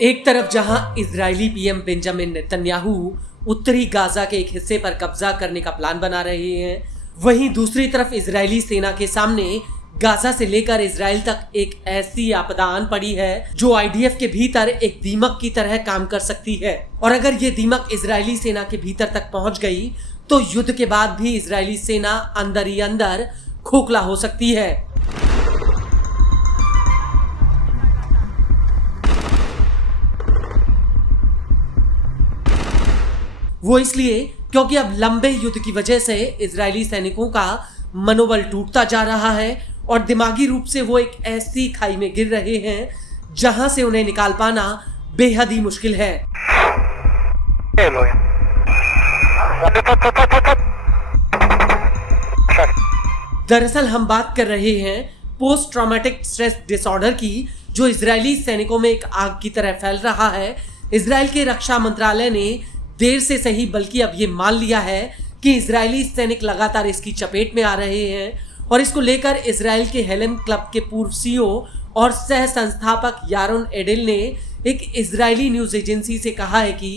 एक तरफ जहां इजरायली पीएम बेंजामिन नेतन्याहू उत्तरी गाजा के एक हिस्से पर कब्जा करने का प्लान बना रहे हैं, वहीं दूसरी तरफ इजरायली सेना के सामने गाजा से लेकर इजराइल तक एक ऐसी आपदा आन पड़ी है जो आईडीएफ के भीतर एक दीमक की तरह काम कर सकती है। और अगर ये दीमक इजरायली सेना के भीतर तक पहुंच गई तो युद्ध के बाद भी इजरायली सेना अंदर ही अंदर खोखला हो सकती है। वो इसलिए क्योंकि अब लंबे युद्ध की वजह से इजरायली सैनिकों का मनोबल टूटता जा रहा है और दिमागी रूप से वो एक ऐसी खाई में गिर रहे हैं जहां से उन्हें निकाल पाना बेहद ही मुश्किल है। दरअसल हम बात कर रहे हैं पोस्ट ट्रॉमेटिक स्ट्रेस डिसऑर्डर की, जो इजरायली सैनिकों में एक आग की तरह फैल रहा है। इजराइल के रक्षा मंत्रालय ने देर से सही बल्कि अब ये मान लिया है कि इजरायली सैनिक लगातार इसकी चपेट में आ रहे हैं और इसको लेकर इजराइल के हेलेम क्लब के पूर्व सीईओ और सह संस्थापक यारोन एडेल ने एक इजरायली न्यूज एजेंसी से कहा है कि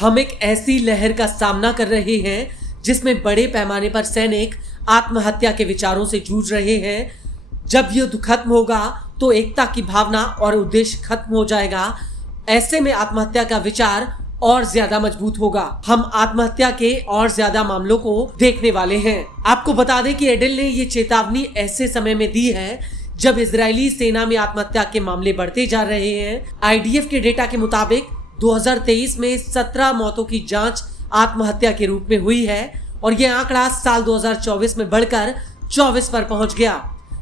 हम एक ऐसी लहर का सामना कर रहे हैं जिसमें बड़े पैमाने पर सैनिक आत्महत्या के विचारों से जूझ रहे हैं। जब युद्ध खत्म होगा तो एकता की भावना और उद्देश्य खत्म हो जाएगा। ऐसे में आत्महत्या का विचार और ज्यादा मजबूत होगा। हम आत्महत्या के और ज्यादा मामलों को देखने वाले हैं। आपको बता दें कि एडेल ने ये चेतावनी ऐसे समय में दी है जब इजरायली सेना में आत्महत्या के मामले बढ़ते जा रहे हैं। आईडीएफ के डेटा के मुताबिक 2023 में 17 मौतों की जांच आत्महत्या के रूप में हुई है और यह आंकड़ा साल 2024 में बढ़कर 24 पर पहुंच गया।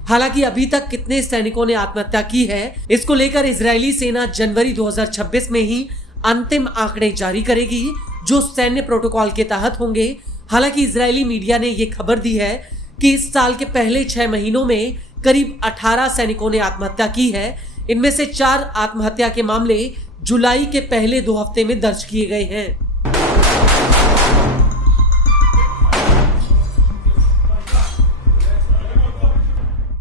हालांकि अभी तक कितने सैनिकों ने आत्महत्या की है, इसको लेकर इजरायली सेना जनवरी 2026 में ही अंतिम आंकड़े जारी करेगी जो सैन्य प्रोटोकॉल के तहत होंगे। हालांकि इजरायली मीडिया ने यह खबर दी है कि इस साल के पहले 6 महीनों में करीब 18 सैनिकों ने आत्महत्या की है। इनमें से 4 आत्महत्या के मामले जुलाई के पहले 2 हफ्ते में दर्ज किए गए हैं।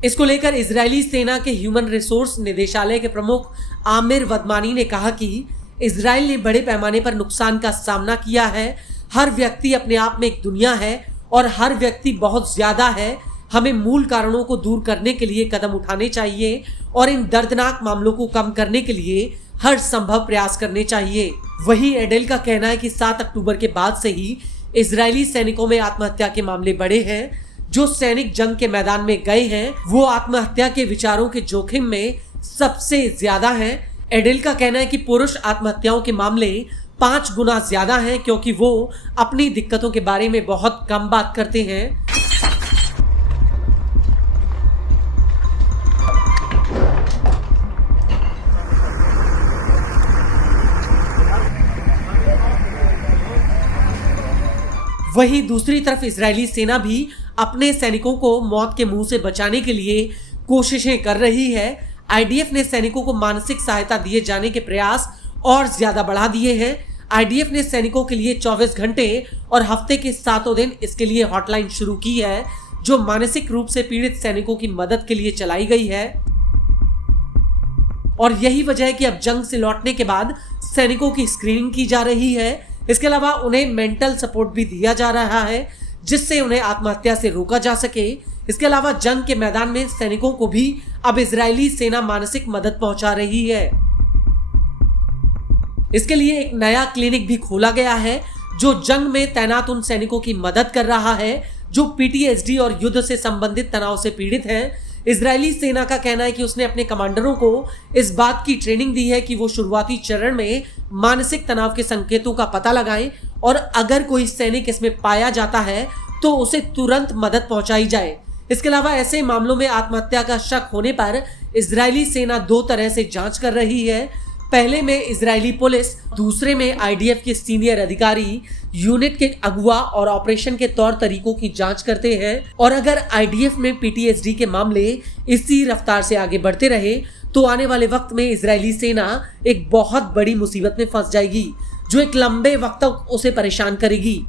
इसको लेकर इजरायली सेना के ह्यूमन रिसोर्स निदेशालय के प्रमुख आमिर वदमानी ने कहा कि इजराइल ने बड़े पैमाने पर नुकसान का सामना किया है। हर व्यक्ति अपने आप में एक दुनिया है और हर व्यक्ति बहुत ज्यादा है। हमें मूल कारणों को दूर करने के लिए कदम उठाने चाहिए और इन दर्दनाक मामलों को कम करने के लिए हर संभव प्रयास करने चाहिए। वहीं एडेल का कहना है कि 7 अक्टूबर के बाद से ही इजरायली सैनिकों में आत्महत्या के मामले बढ़े हैं। जो सैनिक जंग के मैदान में गए हैं वो आत्महत्या के विचारों के जोखिम में सबसे ज्यादा हैं। एडेल का कहना है कि पुरुष आत्महत्याओं के मामले 5 गुना ज्यादा हैं क्योंकि वो अपनी दिक्कतों के बारे में बहुत कम बात करते हैं। वहीं दूसरी तरफ इजरायली सेना भी अपने सैनिकों को मौत के मुंह से बचाने के लिए कोशिशें कर रही है। आईडीएफ ने सैनिकों को मानसिक सहायता दिए जाने के प्रयास और ज्यादा बढ़ा दिए हैं। आईडीएफ ने सैनिकों के लिए 24 घंटे और हफ्ते के 7 दिन इसके लिए हॉटलाइन शुरू की है जो मानसिक रूप से पीड़ित सैनिकों की मदद के लिए चलाई गई है। और यही वजह है कि अब जंग से लौटने के बाद सैनिकों की स्क्रीनिंग की जा रही है। इसके अलावा उन्हें मेंटल सपोर्ट भी दिया जा रहा है जिससे उन्हें आत्महत्या से रोका जा सके। इसके अलावा जंग के मैदान में सैनिकों को भी अब इजरायली सेना मानसिक मदद पहुंचा रही है। इसके लिए एक नया क्लिनिक भी खोला गया है जो जंग में तैनात उन सैनिकों की मदद कर रहा है जो पीटीएसडी और युद्ध से संबंधित तनाव से पीड़ित हैं। इजरायली सेना का कहना है कि उसने अपने कमांडरों को इस बात की ट्रेनिंग दी है कि वो शुरुआती चरण में मानसिक तनाव के संकेतों का पता लगाएं और अगर कोई सैनिक इसमें पाया जाता है तो उसे तुरंत मदद पहुंचाई जाए। इसके अलावा ऐसे मामलों में आत्महत्या का शक होने पर इजरायली सेना 2 तरह से जांच कर रही है। पहले में इजरायली पुलिस, दूसरे में आईडीएफ के सीनियर अधिकारी यूनिट के अगुवा और ऑपरेशन के तौर तरीकों की जांच करते हैं। और अगर आईडीएफ में पीटीएसडी के मामले इसी रफ्तार से आगे बढ़ते रहे तो आने वाले वक्त में इजरायली सेना एक बहुत बड़ी मुसीबत में फंस जाएगी जो एक लंबे वक्त तक उसे परेशान करेगी।